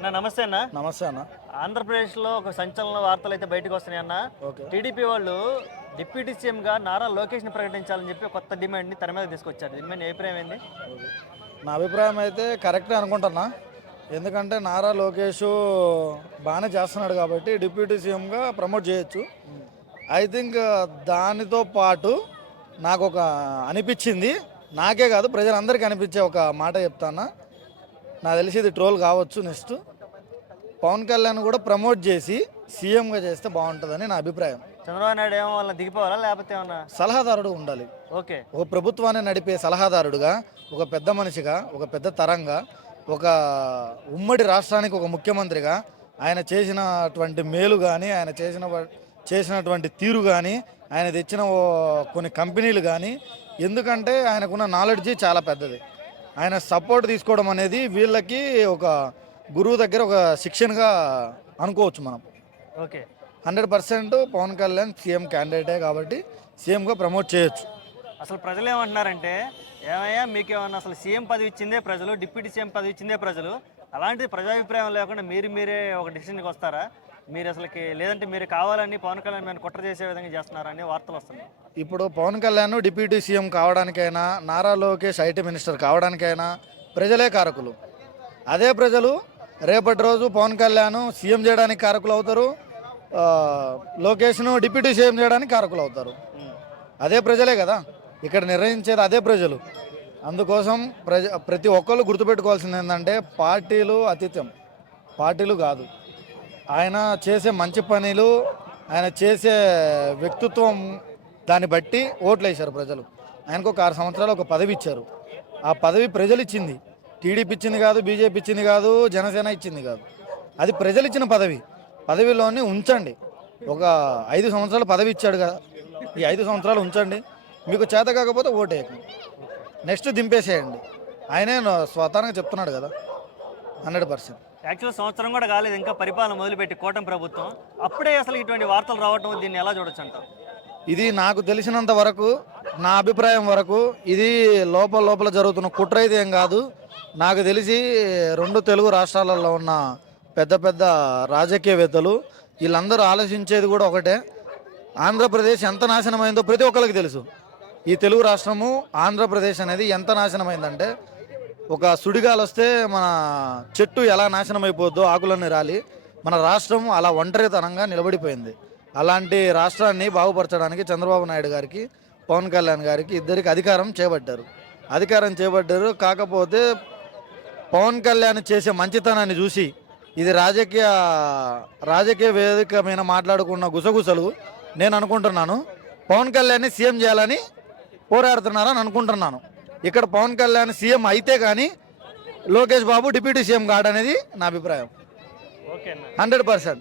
అన్న నమస్తే అన్న. నమస్తే అన్న. ఆంధ్రప్రదేశ్లో ఒక సంచలన వార్తలు అయితే బయటకు వస్తున్నాయి అన్న. టీడీపీ వాళ్ళు డిప్యూటీ సీఎంగా నారా లోకేష్ని ప్రకటించాలని చెప్పి కొత్త డిమాండ్ని తెర మీద తీసుకొచ్చారు. దీని మీద అభిప్రాయం ఏంది? నా అభిప్రాయం అయితే కరెక్టే అనుకుంటున్నా. ఎందుకంటే నారా లోకేష్ బాగానే చేస్తున్నాడు కాబట్టి డిప్యూటీ సీఎంగా ప్రమోట్ చేయొచ్చు. ఐ థింక్ దానితో పాటు నాకు ఒక అనిపించింది, నాకే కాదు ప్రజలందరికీ అనిపించే ఒక మాట చెప్తాను. నాకు తెలిసి ఇది ట్రోల్ కావచ్చు. నెక్స్ట్ పవన్ కళ్యాణ్ కూడా ప్రమోట్ చేసి సీఎంగా చేస్తే బాగుంటుందని నా అభిప్రాయం. చంద్రబాబు నాయుడు ఏమో వాళ్ళని దిగిపోవాలా లేకపోతే ఏమన్నా సలహాదారుడు ఉండాలి. ఓకే, ఒక ప్రభుత్వాన్ని నడిపే సలహాదారుడుగా, ఒక పెద్ద మనిషిగా, ఒక పెద్ద తరంగా, ఒక ఉమ్మడి రాష్ట్రానికి ఒక ముఖ్యమంత్రిగా ఆయన చేసినటువంటి మేలు కానీ, ఆయన చేసినటువంటి తీరు కానీ, ఆయన తెచ్చిన కొన్ని కంపెనీలు కానీ, ఎందుకంటే ఆయనకున్న నాలెడ్జి చాలా పెద్దది. ఆయన సపోర్ట్ తీసుకోవడం అనేది వీళ్ళకి ఒక గురువు దగ్గర ఒక శిక్షణగా అనుకోవచ్చు మనం. ఓకే, 100% పవన్ కళ్యాణ్ సీఎం క్యాండిడేటే కాబట్టి సీఎంగా ప్రమోట్ చేయొచ్చు. అసలు ప్రజలు ఏమంటున్నారంటే, ఏమయ్యా మీకేమన్నా అసలు సీఎం పదవి ఇచ్చిందే ప్రజలు, డిప్యూటీ సీఎం పదవి ఇచ్చిందే ప్రజలు, అలాంటి ప్రజాభిప్రాయం లేకుండా మీరే ఒక డిసిషన్కి వస్తారా? మీరు అసలుకి లేదంటే మీరు కావాలని పవన్ కళ్యాణ్ మేము కుట్ర చేసే విధంగా చేస్తున్నారని వార్తలు వస్తున్నాయి. ఇప్పుడు పవన్ కళ్యాణ్ డిప్యూటీ సీఎం కావడానికైనా, నారా లోకేష్ ఐటీ మినిస్టర్ కావడానికైనా ప్రజలే కారకులు. అదే ప్రజలు రేపటి రోజు పవన్ కళ్యాణ్ సీఎం చేయడానికి కారకులు అవుతారు, లోకేష్ను డిప్యూటీ సీఎం చేయడానికి కారకులు అవుతారు. అదే ప్రజలే కదా ఇక్కడ నిర్ణయించేది, అదే ప్రజలు. అందుకోసం ప్రతి ఒక్కళ్ళు గుర్తుపెట్టుకోవాల్సింది ఏంటంటే, పార్టీలు అతీతం, పార్టీలు కాదు. ఆయన చేసే మంచి పనులు, ఆయన చేసే వ్యక్తిత్వం, దాన్ని బట్టి ఓట్లు వేశారు ప్రజలు. ఆయనకు ఒక 6 సంవత్సరాలు ఒక పదవి ఇచ్చారు. ఆ పదవి ప్రజలు ఇచ్చింది, టీడీపీ ఇచ్చింది కాదు, బీజేపీ ఇచ్చింది కాదు, జనసేన ఇచ్చింది కాదు. అది ప్రజలు ఇచ్చిన పదవి. పదవిలోని ఉంచండి. ఒక 5 సంవత్సరాలు పదవి ఇచ్చాడు కదా, ఈ 5 సంవత్సరాలు ఉంచండి. మీకు చేత కాకపోతే ఓటేయకండి, నెక్స్ట్ దింపేసేయండి. ఆయనే స్వతహాగా చెప్తున్నాడు కదా 100%. యాక్చువల్ సంవత్సరం కూడా కాలేదు ఇంకా పరిపాలన మొదలుపెట్టి కూటమి ప్రభుత్వం, అప్పుడే అసలు ఇటువంటి వార్తలు రావటం, దీన్ని ఎలా చూడొచ్చు అంటారు? ఇది నాకు తెలిసినంత వరకు, నా అభిప్రాయం వరకు, ఇది లోపల జరుగుతున్న కుట్ర అయితే ఏం కాదు. నాకు తెలిసి 2 తెలుగు రాష్ట్రాలలో ఉన్న పెద్ద పెద్ద రాజకీయవేత్తలు వీళ్ళందరూ ఆలోచించేది కూడా ఒకటే. ఆంధ్రప్రదేశ్ ఎంత నాశనమైందో ప్రతి ఒక్కరికి తెలుసు. ఈ తెలుగు రాష్ట్రము ఆంధ్రప్రదేశ్ అనేది ఎంత నాశనమైందంటే, ఒక సుడిగాలు వస్తే మన చెట్టు ఎలా నాశనం అయిపోద్దో, ఆకులన్నీ రాలి, మన రాష్ట్రం అలా ఒంటరితనంగా నిలబడిపోయింది. అలాంటి రాష్ట్రాన్ని బాగుపరచడానికి చంద్రబాబు నాయుడు గారికి, పవన్ కళ్యాణ్ గారికి ఇద్దరికి అధికారం చేపట్టారు. కాకపోతే పవన్ కళ్యాణ్ చేసే మంచితనాన్ని చూసి, ఇది రాజకీయ వేదిక మీద మాట్లాడుకున్న గుసగుసలు నేను అనుకుంటున్నాను, పవన్ కళ్యాణ్ని సీఎం చేయాలని పోరాడుతున్నారని అనుకుంటున్నాను. ఇక్కడ పవన్ కళ్యాణ్ సీఎం అయితే కానీ లోకేష్ బాబు డిప్యూటీ సీఎం కాడనేది నా అభిప్రాయం. 100%.